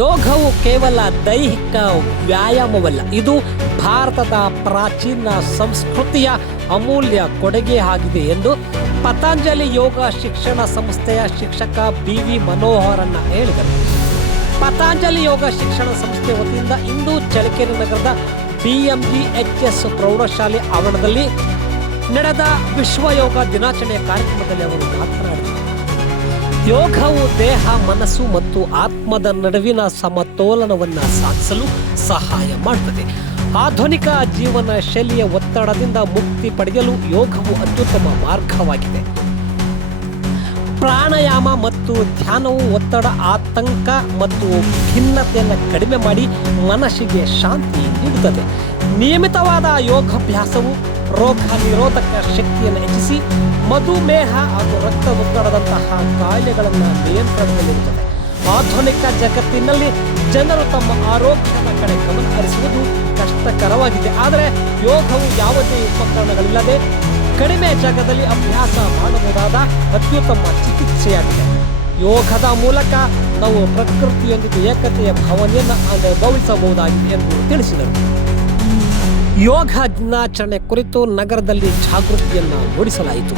ಯೋಗವು ಕೇವಲ ದೈಹಿಕ ವ್ಯಾಯಾಮವಲ್ಲ, ಇದು ಭಾರತದ ಪ್ರಾಚೀನ ಸಂಸ್ಕೃತಿಯ ಅಮೂಲ್ಯ ಕೊಡುಗೆ ಆಗಿದೆ ಎಂದು ಪತಂಜಲಿ ಯೋಗ ಶಿಕ್ಷಣ ಸಂಸ್ಥೆಯ ಶಿಕ್ಷಕ BV ಮನೋಹರನ್ನ ಹೇಳಿದರು. ಪತಂಜಲಿ ಯೋಗ ಶಿಕ್ಷಣ ಸಂಸ್ಥೆ ವತಿಯಿಂದ ಇಂದು ಚಳ್ಳಕೆರೆ ನಗರದ BMGHS ಪ್ರೌಢಶಾಲೆ ಆವರಣದಲ್ಲಿ ನಡೆದ ವಿಶ್ವ ಯೋಗ ದಿನಾಚರಣೆಯ ಕಾರ್ಯಕ್ರಮದಲ್ಲಿ ಅವರು ಮಾತನಾಡಿದರು. ಯೋಗವು ದೇಹ, ಮನಸ್ಸು ಮತ್ತು ಆತ್ಮದ ನಡುವಿನ ಸಮತೋಲನವನ್ನು ಸಾಧಿಸಲು ಸಹಾಯ ಮಾಡುತ್ತದೆ. ಆಧುನಿಕ ಜೀವನ ಶೈಲಿಯ ಒತ್ತಡದಿಂದ ಮುಕ್ತಿ ಪಡೆಯಲು ಯೋಗವು ಅತ್ಯುತ್ತಮ ಮಾರ್ಗವಾಗಿದೆ. ಪ್ರಾಣಾಯಾಮ ಮತ್ತು ಧ್ಯಾನವು ಒತ್ತಡ, ಆತಂಕ ಮತ್ತು ಖಿನ್ನತೆಯನ್ನು ಕಡಿಮೆ ಮಾಡಿ ಮನಸ್ಸಿಗೆ ಶಾಂತಿ ನೀಡುತ್ತದೆ. ನಿಯಮಿತವಾದ ಯೋಗಾಭ್ಯಾಸವು ರೋಗ ನಿರೋಧಕ ಶಕ್ತಿಯನ್ನು ಹೆಚ್ಚಿಸಿ ಮಧುಮೇಹ ಹಾಗೂ ರಕ್ತ ಒತ್ತಡದಂತಹ ಕಾಯಿಲೆಗಳನ್ನು ನಿಯಂತ್ರಣದಲ್ಲಿರುತ್ತದೆ. ಆಧುನಿಕ ಜಗತ್ತಿನಲ್ಲಿ ಜನರು ತಮ್ಮ ಆರೋಗ್ಯದ ಕಡೆ ಗಮನ ಹರಿಸುವುದು ಕಷ್ಟಕರವಾಗಿದೆ. ಆದರೆ ಯೋಗವು ಯಾವುದೇ ಉಪಕರಣಗಳಿಲ್ಲದೆ ಕಡಿಮೆ ಜಾಗದಲ್ಲಿ ಅಭ್ಯಾಸ ಮಾಡಬಹುದಾದ ಅತ್ಯುತ್ತಮ ಚಿಕಿತ್ಸೆಯಾಗಿದೆ. ಯೋಗದ ಮೂಲಕ ನಾವು ಪ್ರಕೃತಿಯೊಂದಿಗೆ ಏಕತೆಯ ಭಾವನೆಯನ್ನು ಅನುಭವಿಸಬಹುದಾಗಿದೆ ಎಂದು ತಿಳಿಸಿದರು. ಯೋಗ ದಿನಾಚರಣೆ ಕುರಿತು ನಗರದಲ್ಲಿ ಜಾಗೃತಿಯನ್ನು ಮೂಡಿಸಲಾಯಿತು.